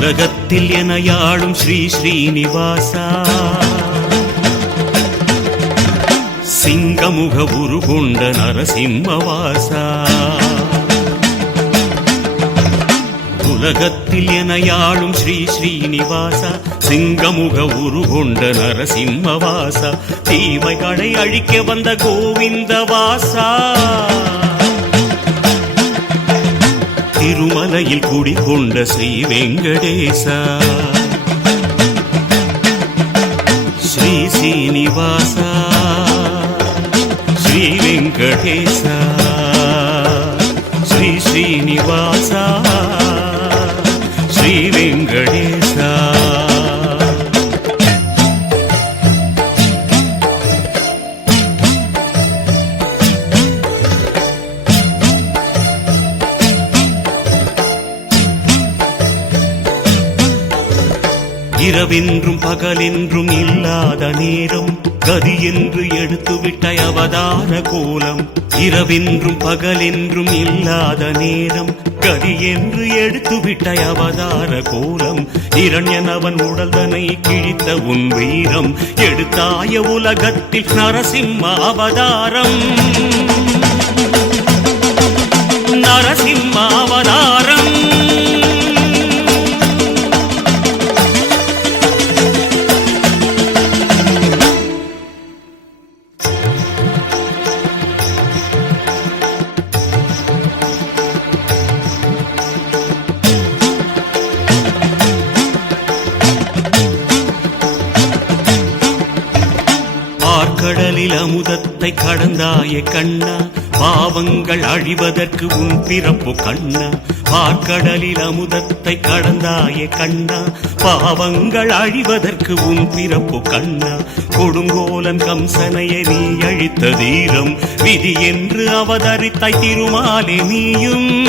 உலகத்தில் என யாழும் ஸ்ரீ ஸ்ரீனிவாசா. சிங்கமுக உருகொண்ட நரசிம்மவாசா. உலகத்தில் என யாழும் ஸ்ரீ ஸ்ரீனிவாசா. சிங்கமுக உருகொண்ட நரசிம்மவாசா. தீமைகளை அழிக்க வந்த கோவிந்தவாசா. திருமலையில் குடிகொண்ட ஸ்ரீ வெங்கடேசா. ஸ்ரீ சீனிவாசா. ஸ்ரீ வெங்கடேசா. ஸ்ரீ ஸ்ரீனிவாசா இரவென்றும் பகலென்றும் இல்லாத நேரம் கதி என்று எடுத்துவிட்ட அவதார கோலம். இரவென்றும் பகலென்றும் இல்லாத நேரம் கதி என்று எடுத்துவிட்ட அவதார கோலம். இரண்யனவன் உடல்தனை கிழித்த உன் வீரம் எடுத்தாய உலகத்தில் நரசிம்ம அவதாரம். நரசிம்மா ஆர்கடலில் அமுதத்தை கடந்தாய கண்ணா. பாவங்கள் அழிவதற்கு உன் பிறப்பு கண்ணா. பார்க்கடலில் அமுதத்தை கடந்தாய கண்ணா. பாவங்கள் அழிவதற்கு உன் பிறப்பு கண்ணா. கொடுங்கோலன் கம்சனைய நீ அழித்த தீரம். விதி என்று அவதரித்தாய் திருமாலே நீயும்.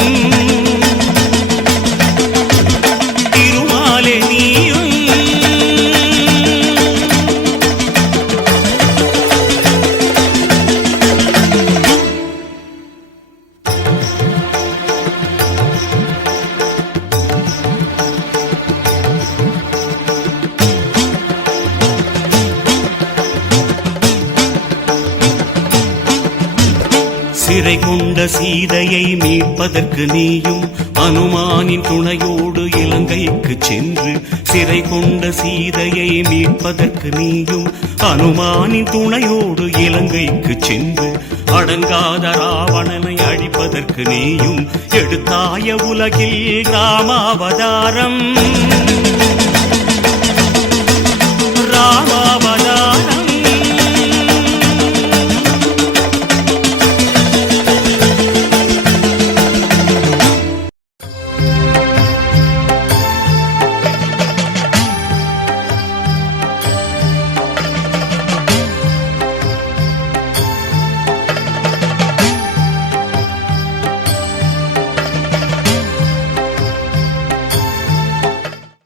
சிறை கொண்ட சீதையை மீட்பதற்கு நீயும் அனுமானின் துணையோடு இலங்கைக்கு சென்று சிறை கொண்ட சீதையை மீட்பதற்கு நீயும் அனுமானின் துணையோடு இலங்கைக்கு சென்று அடங்காத ராவணனை அழிப்பதற்கு நீயும் எடுத்தாய உலகில் ராமாவதாரம்